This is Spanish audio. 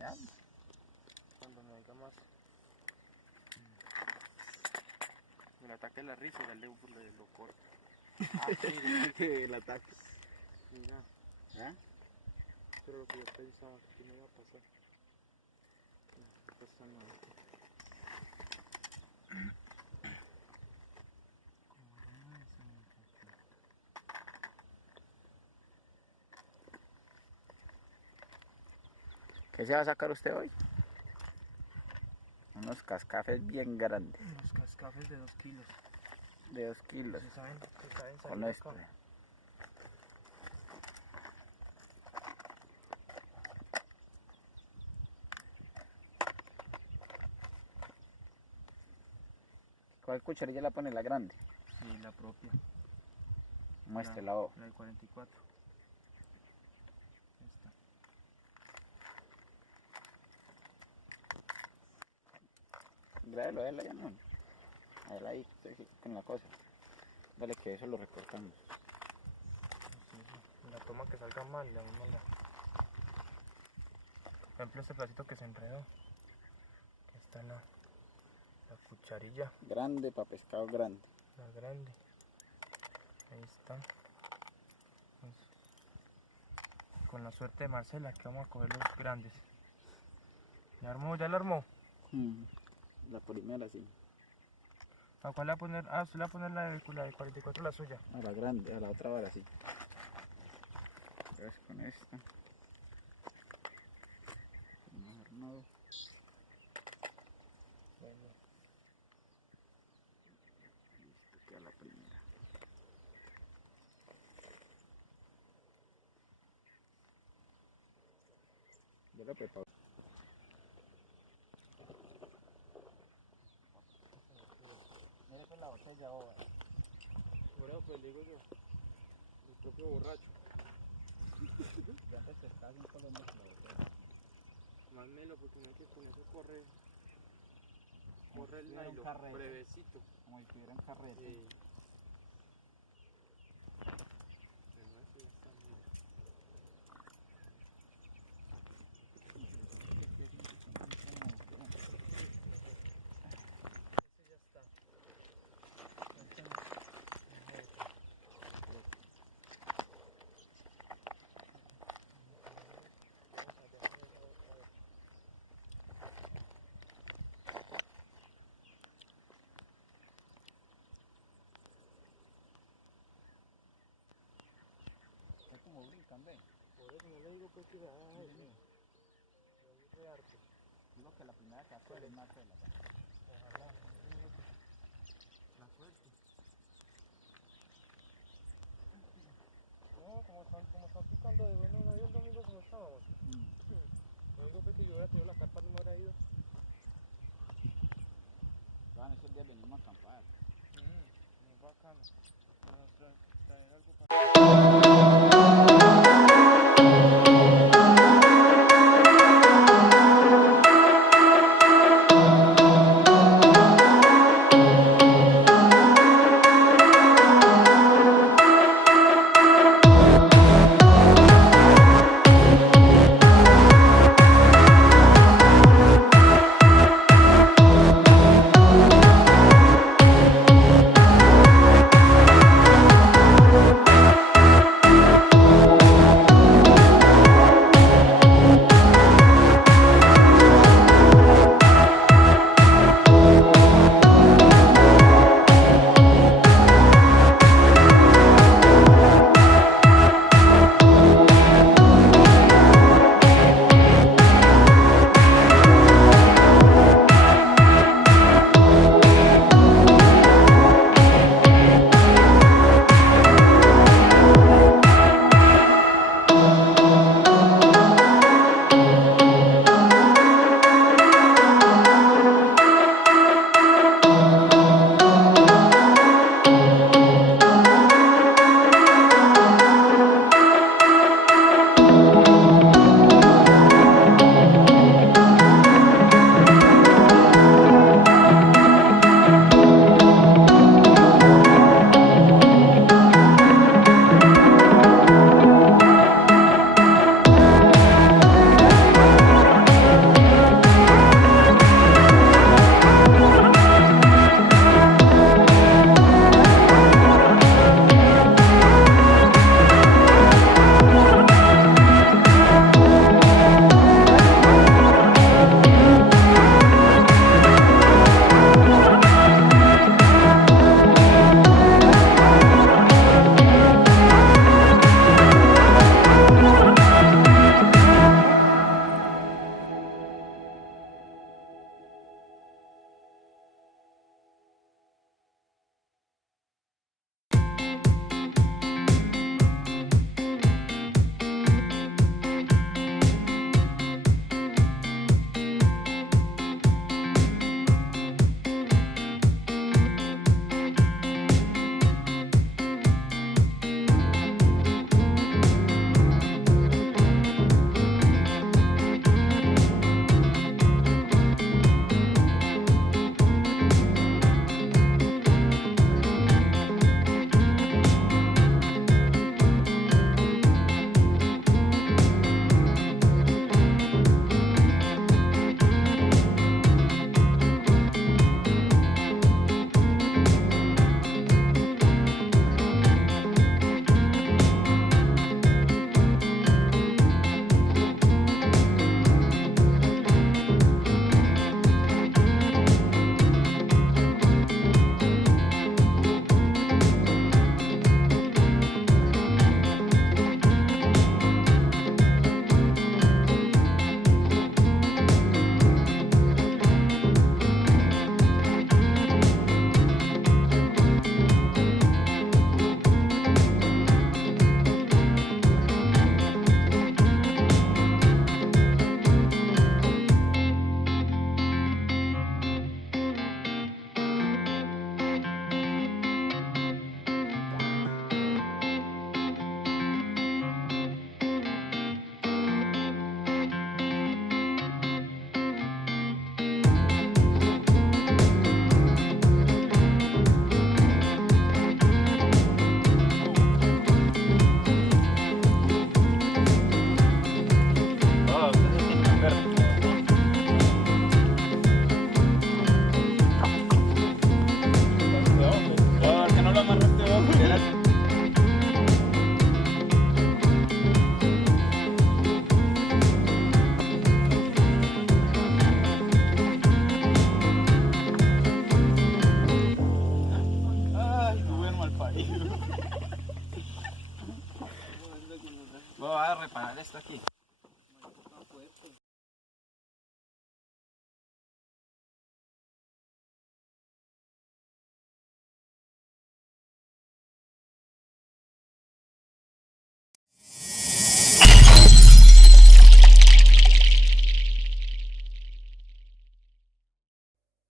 ¿Ya? Cuando me venga más. El ataque de la risa, ya le lo corto. El ataque. Mira. ¿Ah? Pero lo que yo pensaba que me iba a pasar. No pasa nada. ¿Qué se va a sacar usted hoy? Unos cascafes bien grandes. Unos cascafes de 2 kilos. De 2 kilos. Se saben Con salir esto. acá. ¿Cuál cucharilla la pone? La grande. Sí, la propia. Muéstrela vos. La de 44. Esta. Grábelo a él allá, no. A él ahí, con la cosa. Dale que eso lo recortamos. La toma que salga mal, la misma la... Por ejemplo, este platito que se enredó. Que está la cucharilla. Grande para pescado grande. La grande. Ahí está. Pues, con la suerte de Marcela que vamos a coger los grandes. ¿Ya armó? ¿Ya lo armó? La primera sí. ¿A cuál le va a poner? Ah, usted le va a poner la de 44, la suya. A la grande, a la otra vara sí. Entonces con esta. Hemos armado. Listo, queda la primera. Yo lo preparo. Mira con la botella ahora. Bueno, pues digo yo, el propio borracho. Yo antes pescaba sin solo mucho la botella. Más melo porque no hay que con eso corre el si fuera un nylon, carrete. brevecito. Como si estuviera en carrete. Sí. Pero ese ya está bien. Ese ya está. Es como brincan, ¿ven? Por eso no le digo pues que se haga eso. Es de arte. Digo que la primera que hace es Marcela. Ojalá, la suerte. No, como están picando de bueno, no había el domingo como estábamos. Lo único fue que yo hubiera tenido la carpa, no me hubiera ido. Van esos días venimos a acampar. Muy bacano. Traer algo para... Voy a reparar esto aquí.